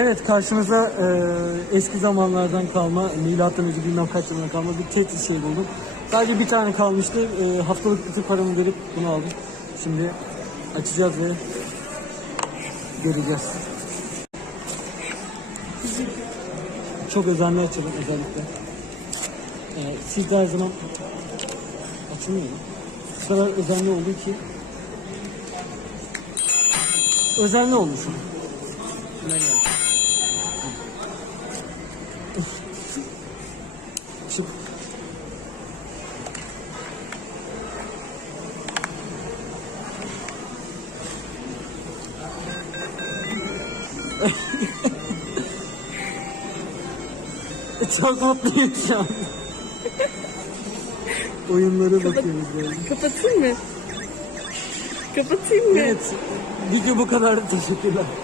Evet karşınıza e, eski zamanlardan kalma, milattan önce bilmem kaç yılından kalma bir Tetris şey buldum. Sadece bir tane kalmıştı. E, haftalık bütün paramı verip bunu aldım. Şimdi açacağız ve göreceğiz. Çok özenli açalım özellikle. E, siz de her zaman açılmıyor? Bu kadar özenli oldu ki özenli olmuşum. Ne Çok mutluyum şu an. Oyunlara bakıyoruz böyle. Kapatayım mı? Kapatayım mı? Evet, video bu kadar. Teşekkürler.